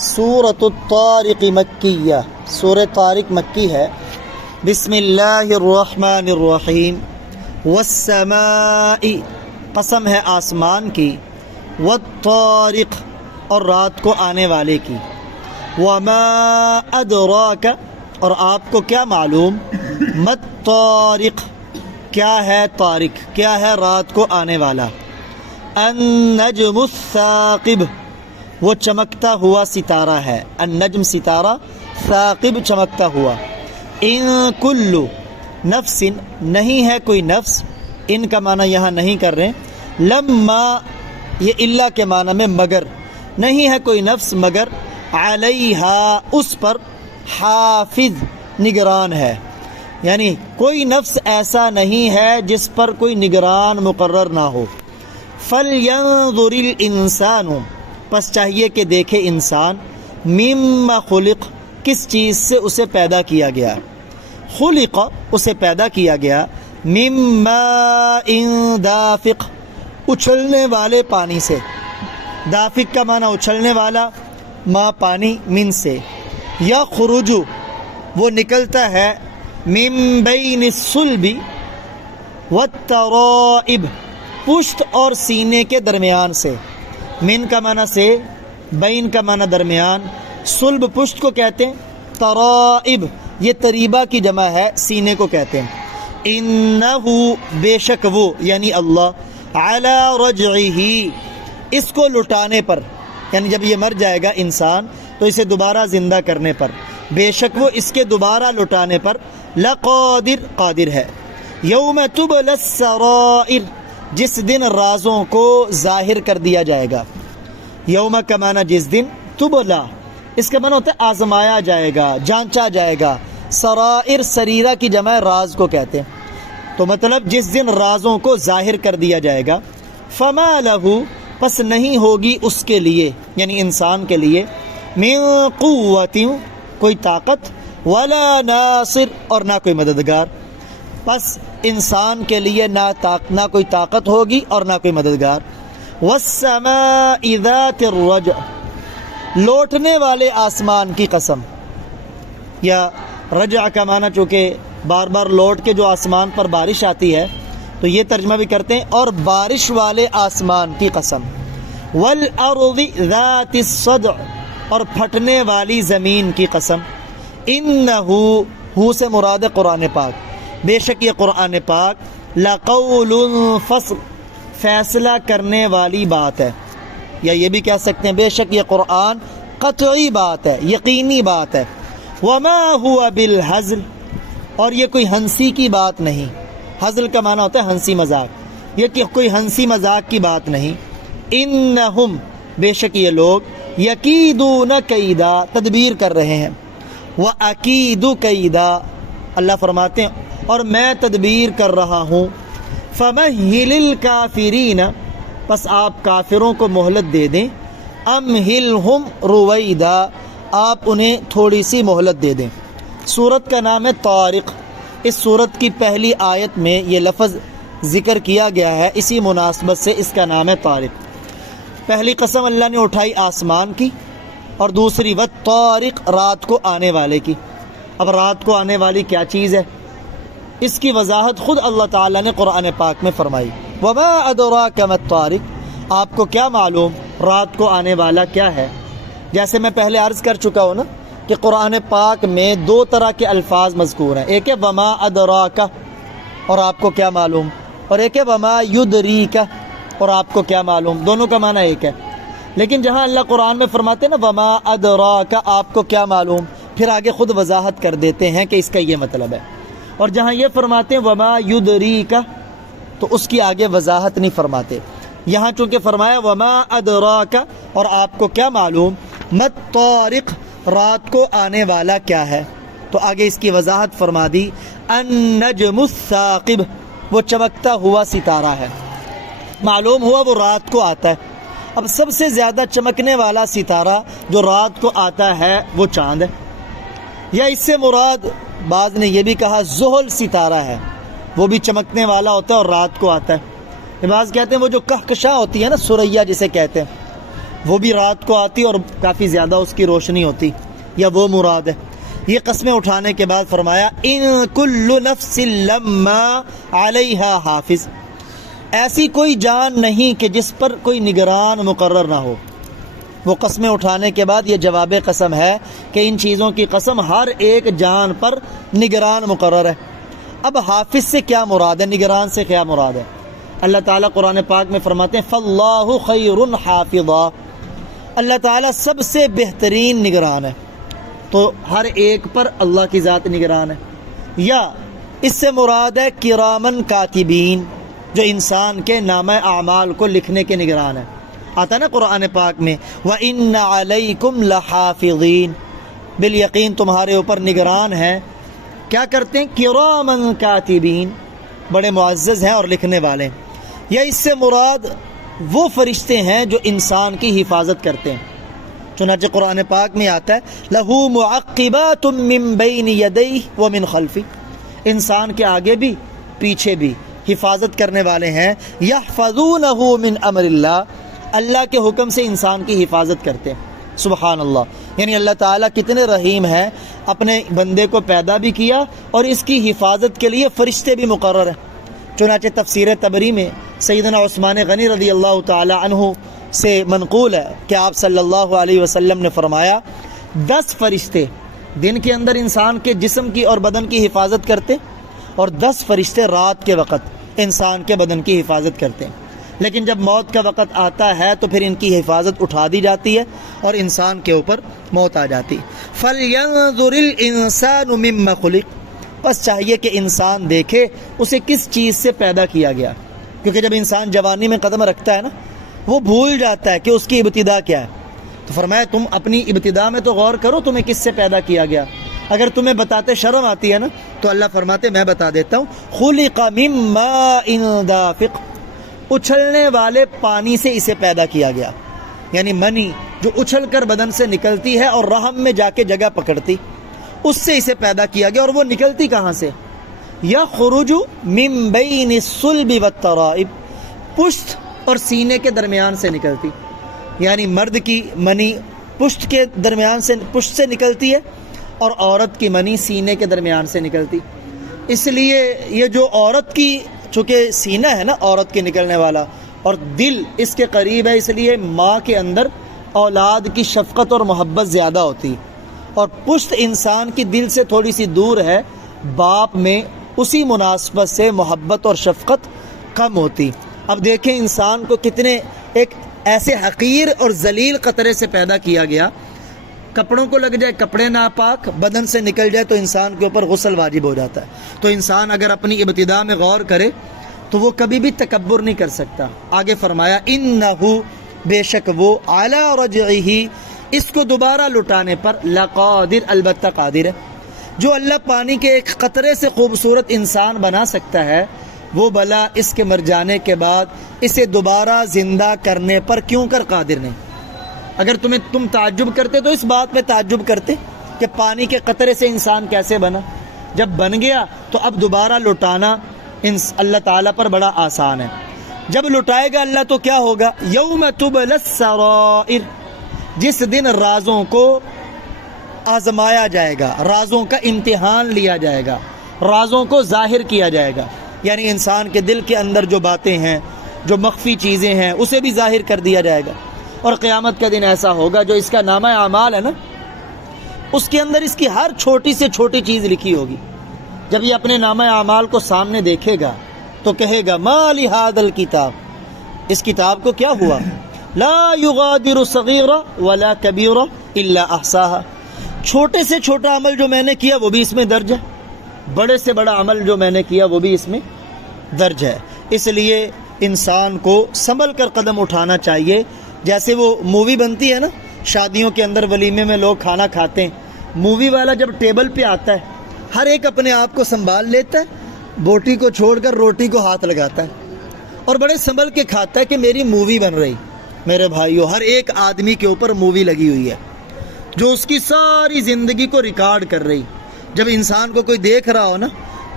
سورۃ الطارق مکیہ، سورہ طارق مکی ہے۔ بسم اللہ الرحمن الرحیم۔ والسماء، قسم ہے آسمان کی، والطارق، اور رات کو آنے والے کی، وما ادراک، اور آپ کو کیا معلوم، مَالطارق، کیا ہے طارق، کیا ہے رات کو آنے والا، النجم الثاقب، وہ چمکتا ہوا ستارہ ہے، النجم ستارہ، ثاقب چمکتا ہوا، ان کل نفس، نہیں ہے کوئی نفس، ان کا معنی یہاں نہیں کر رہے، لما، یہ اللہ کے معنی میں مگر، نہیں ہے کوئی نفس مگر علیہا، اس پر، حافظ، نگران ہے، یعنی کوئی نفس ایسا نہیں ہے جس پر کوئی نگران مقرر نہ ہو۔ فَلْيَنظُرِ الْإِنسَانُ، پس چاہیے کہ دیکھے انسان، مِمَّ خُلِقَ، کس چیز سے اسے پیدا کیا گیا، خلق، اسے پیدا کیا گیا، مِن مَاءٍ دافق، اچھلنے والے پانی سے، دافق کا معنی اچھلنے والا، ما پانی، من سے، یخرج، وہ نکلتا ہے، من بین الصلب والترائب، پشت اور سینے کے درمیان سے، من کا معنی سے، بین کا معنی درمیان، صلب پشت کو کہتے ہیں، ترائب یہ تریبہ کی جمع ہے، سینے کو کہتے ہیں۔ انہو، بے شک وہ یعنی اللہ، علی رجعہ، اس کو لٹانے پر، یعنی جب یہ مر جائے گا انسان تو اسے دوبارہ زندہ کرنے پر، بے شک وہ اس کے دوبارہ لٹانے پر لقادر، قادر ہے۔ یوم تبلی السرائر، جس دن رازوں کو ظاہر کر دیا جائے گا، یوم کا معنی جس دن، تبلا اس کا معنی ہوتا ہے آزمایا جائے گا، جانچا جائے گا، سرائر سریرہ کی جمع راز کو کہتے ہیں، تو مطلب جس دن رازوں کو ظاہر کر دیا جائے گا، فما لہو، پس نہیں ہوگی اس کے لیے یعنی انسان کے لیے، من قوت، کوئی طاقت، ولا ناصر، اور نہ کوئی مددگار، پس انسان کے لیے نہ کوئی طاقت ہوگی اور نہ کوئی مددگار۔ والسماء ذات الرجع، لوٹنے والے آسمان کی قسم، یا رجع کا معنی چونکہ بار بار لوٹ کے جو آسمان پر بارش آتی ہے تو یہ ترجمہ بھی کرتے ہیں، اور بارش والے آسمان کی قسم، والارض ذات الصدع، اور پھٹنے والی زمین کی قسم، انہو، ہو سے مراد قرآن پاک، بے شک یہ قرآن پاک، لقول فصل، فیصلہ کرنے والی بات ہے، یا یہ بھی کہہ سکتے ہیں بے شک یہ قرآن قطعی بات ہے، یقینی بات ہے، وما ہوا بالہزل، اور یہ کوئی ہنسی کی بات نہیں، ہزل کا معنی ہوتا ہے ہنسی مذاق، یہ کہ کوئی ہنسی مذاق کی بات نہیں، انہم، بے شک یہ لوگ، یکیدون کیدا، تدبیر کر رہے ہیں، وَأَكِيدُ كَيْدًا، اللہ فرماتے ہیں اور میں تدبیر کر رہا ہوں، فَمَهِّلِ الْكَافِرِينَ، پس آپ کافروں کو مہلت دے دیں، أَمْهِلْهُمْ رُوَيْدًا، آپ انہیں تھوڑی سی مہلت دے دیں۔ سورت کا نام ہے طارق، اس سورت کی پہلی آیت میں یہ لفظ ذکر کیا گیا ہے، اسی مناسبت سے اس کا نام ہے طارق۔ پہلی قسم اللہ نے اٹھائی آسمان کی، اور دوسری والطارق، رات کو آنے والے کی۔ اب رات کو آنے والی کیا چیز ہے، اس کی وضاحت خود اللہ تعالیٰ نے قرآن پاک میں فرمائی، وما ادراک ما الطارق، آپ کو کیا معلوم رات کو آنے والا کیا ہے۔ جیسے میں پہلے عرض کر چکا ہوں نا کہ قرآن پاک میں دو طرح کے الفاظ مذکور ہیں، ایک ہے وما ادراک، اور آپ کو کیا معلوم، اور ایک ہے وما یدریک، اور آپ کو کیا معلوم، دونوں کا معنی ایک ہے، لیکن جہاں اللہ قرآن میں فرماتے ہیں نا وما ادراک، آپ کو کیا معلوم، پھر آگے خود وضاحت کر دیتے ہیں کہ اس کا یہ مطلب ہے، اور جہاں یہ فرماتے ہیں وما یدریک تو اس کی آگے وضاحت نہیں فرماتے، یہاں چونکہ فرمایا وما ادراک، اور آپ کو کیا معلوم، مَالطارق، رات کو آنے والا کیا ہے، تو آگے اس کی وضاحت فرما دی، النجم الثاقب، وہ چمکتا ہوا ستارہ ہے، معلوم ہوا وہ رات کو آتا ہے۔ اب سب سے زیادہ چمکنے والا ستارہ جو رات کو آتا ہے وہ چاند ہے، یا اس سے مراد بعض نے یہ بھی کہا زحل ستارہ ہے، وہ بھی چمکنے والا ہوتا ہے اور رات کو آتا ہے۔ بعض کہتے ہیں وہ جو کہکشاں ہوتی ہے نا، سریا جسے کہتے ہیں، وہ بھی رات کو آتی اور کافی زیادہ اس کی روشنی ہوتی، یا وہ مراد ہے؟ یہ قسمیں اٹھانے کے بعد فرمایا ان کل نفس لما علیہا حافظ، ایسی کوئی جان نہیں کہ جس پر کوئی نگران مقرر نہ ہو۔ وہ قسمیں اٹھانے کے بعد یہ جواب قسم ہے کہ ان چیزوں کی قسم ہر ایک جان پر نگران مقرر ہے۔ اب حافظ سے کیا مراد ہے، نگران سے کیا مراد ہے؟ اللہ تعالیٰ قرآن پاک میں فرماتے ہیں فاللہ خیر حافظا، اللہ تعالیٰ سب سے بہترین نگران ہے، تو ہر ایک پر اللہ کی ذات نگران ہے۔ یا اس سے مراد ہے کرامن کاتبین، جو انسان کے نامہ اعمال کو لکھنے کے نگران ہے۔ آتا نا قرآن پاک میں وَإِنَّ عَلَيْكُمْ لَحَافِظِينَ، بالیقین تمہارے اوپر نگران ہیں، کیا کرتے ہیں؟ کرامن کاتبین، بڑے معزز ہیں اور لکھنے والے ہیں۔ یا اس سے مراد وہ فرشتے ہیں جو انسان کی حفاظت کرتے ہیں، چنانچہ قرآن پاک میں آتا ہے لَهُ مُعَقِّبَاتٌ مِّن بَيْنِ يَدَيْهِ وَمِنْ خَلْفِهِ، انسان کے آگے بھی پیچھے بھی حفاظت کرنے والے ہیں، يَحْفَظُونَهُ مِنْ أَمْرِ اللَّهِ، اللہ کے حکم سے انسان کی حفاظت کرتے ہیں۔ سبحان اللہ، یعنی اللہ تعالیٰ کتنے رحیم ہیں، اپنے بندے کو پیدا بھی کیا اور اس کی حفاظت کے لیے فرشتے بھی مقرر ہیں۔ چنانچہ تفسیر تبری میں سیدنا عثمان غنی رضی اللہ تعالی عنہ سے منقول ہے کہ آپ صلی اللہ علیہ وسلم نے فرمایا 10 فرشتے دن کے اندر انسان کے جسم کی اور بدن کی حفاظت کرتے اور 10 فرشتے رات کے وقت انسان کے بدن کی حفاظت کرتے ہیں، لیکن جب موت کا وقت آتا ہے تو پھر ان کی حفاظت اٹھا دی جاتی ہے اور انسان کے اوپر موت آ جاتی۔ فَلْيَنظُرِ الْإِنسَانُ مِمَّا خُلِقَ، بس چاہیے کہ انسان دیکھے اسے کس چیز سے پیدا کیا گیا، کیونکہ جب انسان جوانی میں قدم رکھتا ہے نا، وہ بھول جاتا ہے کہ اس کی ابتدا کیا ہے۔ تو فرمایا تم اپنی ابتدا میں تو غور کرو، تمہیں کس سے پیدا کیا گیا۔ اگر تمہیں بتاتے شرم آتی ہے نا تو اللہ فرماتے میں بتا دیتا ہوں خُلِقَ مِن مَّاءٍ دَافِقٍ، اچھلنے والے پانی سے اسے پیدا کیا گیا، یعنی منی جو اچھل کر بدن سے نکلتی ہے اور رحم میں جا کے جگہ پکڑتی، اس سے اسے پیدا کیا گیا۔ اور وہ نکلتی کہاں سے؟ یخرج من بین الصلب والترائب، پشت اور سینے کے درمیان سے نکلتی، یعنی مرد کی منی پشت کے درمیان سے، پشت سے نکلتی ہے، اور عورت کی منی سینے کے درمیان سے نکلتی۔ اس لیے یہ جو عورت کی، چونکہ سینہ ہے نا عورت کے نکلنے والا، اور دل اس کے قریب ہے، اس لیے ماں کے اندر اولاد کی شفقت اور محبت زیادہ ہوتی، اور پشت انسان کی دل سے تھوڑی سی دور ہے، باپ میں اسی مناسبت سے محبت اور شفقت کم ہوتی۔ اب دیکھیں انسان کو کتنے ایک ایسے حقیر اور ذلیل قطرے سے پیدا کیا گیا، کپڑوں کو لگ جائے کپڑے ناپاک، بدن سے نکل جائے تو انسان کے اوپر غسل واجب ہو جاتا ہے۔ تو انسان اگر اپنی ابتدا میں غور کرے تو وہ کبھی بھی تکبر نہیں کر سکتا۔ آگے فرمایا انہو، بے شک وہ، علی رجعہ، اس کو دوبارہ لٹانے پر، لقادر، البتہ قادر ہے۔ جو اللہ پانی کے ایک قطرے سے خوبصورت انسان بنا سکتا ہے، وہ بلا اس کے مر جانے کے بعد اسے دوبارہ زندہ کرنے پر کیوں کر قادر نہیں؟ اگر تم تعجب کرتے تو اس بات میں تعجب کرتے کہ پانی کے قطرے سے انسان کیسے بنا، جب بن گیا تو اب دوبارہ لٹانا اللہ تعالیٰ پر بڑا آسان ہے۔ جب لٹائے گا اللہ تو کیا ہوگا؟ یوم تبلی السرائر، جس دن رازوں کو آزمایا جائے گا، رازوں کا امتحان لیا جائے گا، رازوں کو ظاہر کیا جائے گا، یعنی انسان کے دل کے اندر جو باتیں ہیں، جو مخفی چیزیں ہیں، اسے بھی ظاہر کر دیا جائے گا۔ اور قیامت کا دن ایسا ہوگا جو اس کا نامہ اعمال ہے نا، اس کے اندر اس کی ہر چھوٹی سے چھوٹی چیز لکھی ہوگی۔ جب یہ اپنے نامہ اعمال کو سامنے دیکھے گا تو کہے گا ما لہذا الکتاب، اس کتاب کو کیا ہوا؟ لا یغادر صغیرہ ولا کبیرہ الا احصاہا، چھوٹے سے چھوٹا عمل جو میں نے کیا وہ بھی اس میں درج ہے، بڑے سے بڑا عمل جو میں نے کیا وہ بھی اس میں درج ہے۔ اس لیے انسان کو سنبھل کر قدم اٹھانا چاہیے۔ جیسے وہ مووی بنتی ہے نا، شادیوں کے اندر ولیمے میں لوگ کھانا کھاتے ہیں، مووی والا جب ٹیبل پہ آتا ہے ہر ایک اپنے آپ کو سنبھال لیتا ہے، بوٹی کو چھوڑ کر روٹی کو ہاتھ لگاتا ہے اور بڑے سنبھل کے کھاتا ہے کہ میری مووی بن رہی۔ میرے بھائیو، ہر ایک آدمی کے اوپر مووی لگی ہوئی ہے جو اس کی ساری زندگی کو ریکارڈ کر رہی۔ جب انسان کو کوئی دیکھ رہا ہو نا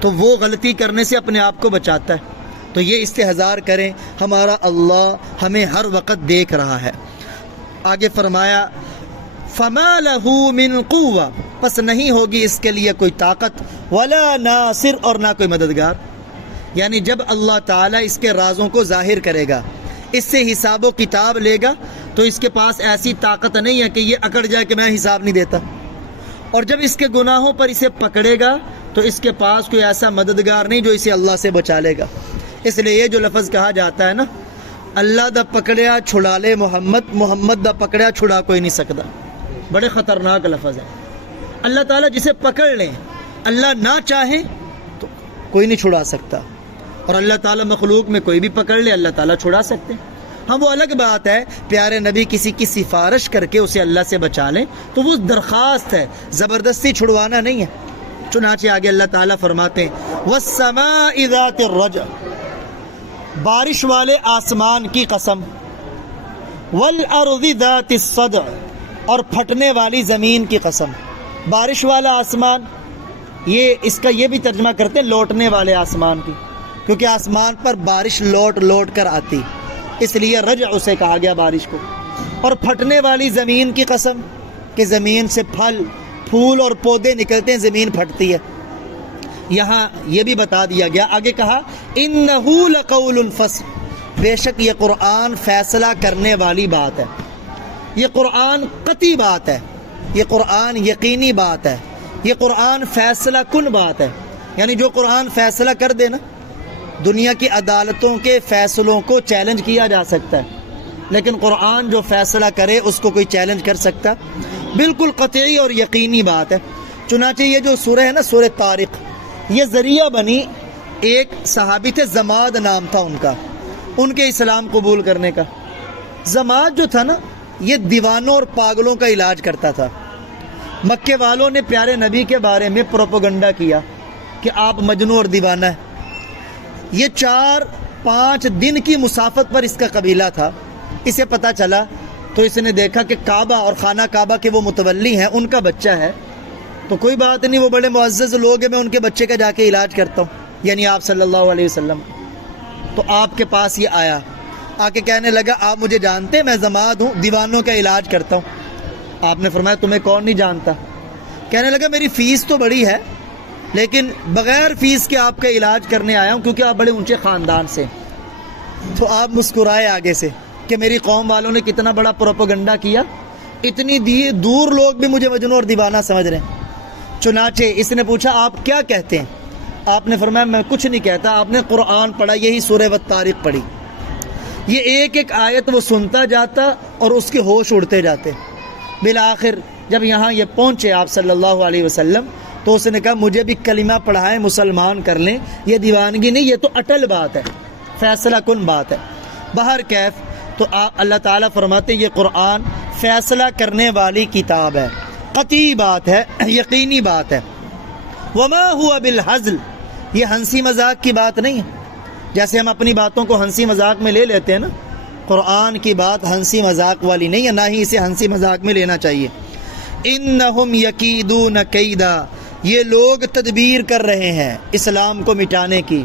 تو وہ غلطی کرنے سے اپنے آپ کو بچاتا ہے۔ تو یہ استحضار کریں ہمارا اللہ ہمیں ہر وقت دیکھ رہا ہے۔ آگے فرمایا فما لہو من قوہ، پس نہیں ہوگی اس کے لیے کوئی طاقت، ولا ناصر، اور نہ کوئی مددگار. یعنی جب اللہ تعالیٰ اس کے رازوں کو ظاہر کرے گا، اس سے حساب و کتاب لے گا، تو اس کے پاس ایسی طاقت نہیں ہے کہ یہ اکڑ جائے کہ میں حساب نہیں دیتا. اور جب اس کے گناہوں پر اسے پکڑے گا تو اس کے پاس کوئی ایسا مددگار نہیں جو اسے اللہ سے بچا لے گا. اس لیے یہ جو لفظ کہا جاتا ہے نا، اللہ دا پکڑیا چھڑا لے محمد، محمد دا پکڑیا چھڑا کوئی نہیں سکتا، بڑے خطرناک لفظ ہے. اللہ تعالیٰ جسے پکڑ لیں، اللہ نہ چاہے تو کوئی نہیں چھڑا سکتا، اور اللہ تعالیٰ مخلوق میں کوئی بھی پکڑ لے اللہ تعالیٰ چھڑا سکتے ہیں. ہاں وہ الگ بات ہے پیارے نبی کسی کی سفارش کر کے اسے اللہ سے بچا لیں تو وہ درخواست ہے، زبردستی چھڑوانا نہیں ہے. چنانچہ آگے اللہ تعالیٰ فرماتے ہیں وَالسَّمَاءِ ذَاتِ الرَّجْعِ، بارش والے آسمان کی قسم، وَالْأَرْضِ ذَاتِ الصَّدْعِ، اور پھٹنے والی زمین کی قسم. بارش والا آسمان، اس کا یہ بھی ترجمہ کرتے ہیں لوٹنے والے آسمان کی، کیونکہ آسمان پر بارش لوٹ لوٹ کر آتی، اس لیے رجع اسے کہا گیا بارش کو. اور پھٹنے والی زمین کی قسم کہ زمین سے پھل پھول اور پودے نکلتے ہیں، زمین پھٹتی ہے. یہاں یہ بھی بتا دیا گیا، آگے کہا اِنَّهُ لَقَوْلُ الْفَصْلِ، بے شک یہ قرآن فیصلہ کرنے والی بات ہے، یہ قرآن قطعی بات ہے، یہ قرآن یقینی بات ہے، یہ قرآن فیصلہ کن بات ہے. یعنی جو قرآن فیصلہ کر دے نا، دنیا کی عدالتوں کے فیصلوں کو چیلنج کیا جا سکتا ہے، لیکن قرآن جو فیصلہ کرے اس کو کوئی چیلنج کر سکتا؟ بالکل قطعی اور یقینی بات ہے. چنانچہ یہ جو سورہ ہے نا، سورہ طارق، یہ ذریعہ بنی، ایک صحابی تھے زماد نام تھا ان کا، ان کے اسلام قبول کرنے کا. زماد جو تھا نا، یہ دیوانوں اور پاگلوں کا علاج کرتا تھا. مکے والوں نے پیارے نبی کے بارے میں پروپیگنڈا کیا کہ آپ مجنون اور دیوانہ ہے. یہ 4-5 دن کی مسافت پر اس کا قبیلہ تھا. اسے پتہ چلا تو اس نے دیکھا کہ کعبہ اور خانہ کعبہ کے وہ متولی ہیں، ان کا بچہ ہے، تو کوئی بات نہیں، وہ بڑے معزز لوگ ہیں، میں ان کے بچے کا جا کے علاج کرتا ہوں، یعنی آپ صلی اللہ علیہ وسلم. تو آپ کے پاس یہ آیا، آ کے کہنے لگا آپ مجھے جانتے ہیں، میں زماد ہوں، دیوانوں کا علاج کرتا ہوں. آپ نے فرمایا تمہیں کون نہیں جانتا؟ کہنے لگا میری فیس تو بڑی ہے، لیکن بغیر فیس کے آپ کا علاج کرنے آیا ہوں، کیونکہ آپ بڑے اونچے خاندان سے. تو آپ مسکرائے آگے سے کہ میری قوم والوں نے کتنا بڑا پروپیگنڈا کیا، اتنی دور لوگ بھی مجھے مجنون اور دیوانہ سمجھ رہے ہیں. چنانچہ اس نے پوچھا آپ کیا کہتے ہیں؟ آپ نے فرمایا میں کچھ نہیں کہتا. آپ نے قرآن پڑھا، یہی سورہ والطارق پڑھی. یہ ایک ایک آیت وہ سنتا جاتا اور اس کے ہوش اڑتے جاتے. بالآخر جب یہاں یہ پہنچے آپ صلی اللہ علیہ وسلم تو اس نے کہا مجھے بھی کلمہ پڑھائیں، مسلمان کر لیں. یہ دیوانگی نہیں، یہ تو اٹل بات ہے، فیصلہ کن بات ہے. بہر کیف تو اللہ تعالیٰ فرماتے ہیں یہ قرآن فیصلہ کرنے والی کتاب ہے، قطعی بات ہے، یقینی بات ہے. وما ہوا بالہزل، یہ ہنسی مذاق کی بات نہیں ہے. جیسے ہم اپنی باتوں کو ہنسی مذاق میں لے لیتے ہیں نا، قرآن کی بات ہنسی مذاق والی نہیں ہے، نہ ہی اسے ہنسی مذاق میں لینا چاہیے. انہم یکیدون کیدا، یہ لوگ تدبیر کر رہے ہیں اسلام کو مٹانے کی،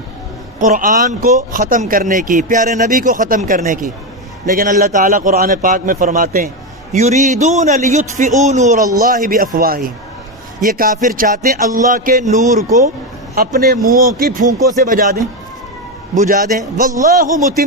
قرآن کو ختم کرنے کی، پیارے نبی کو ختم کرنے کی. لیکن اللہ تعالیٰ قرآن پاک میں فرماتے ہیں یریدون لیطفئوا نور اللہ بافواہہم، یہ کافر چاہتے ہیں اللہ کے نور کو اپنے منہوں کی پھونکوں سے بجھا دیں، واللہ متم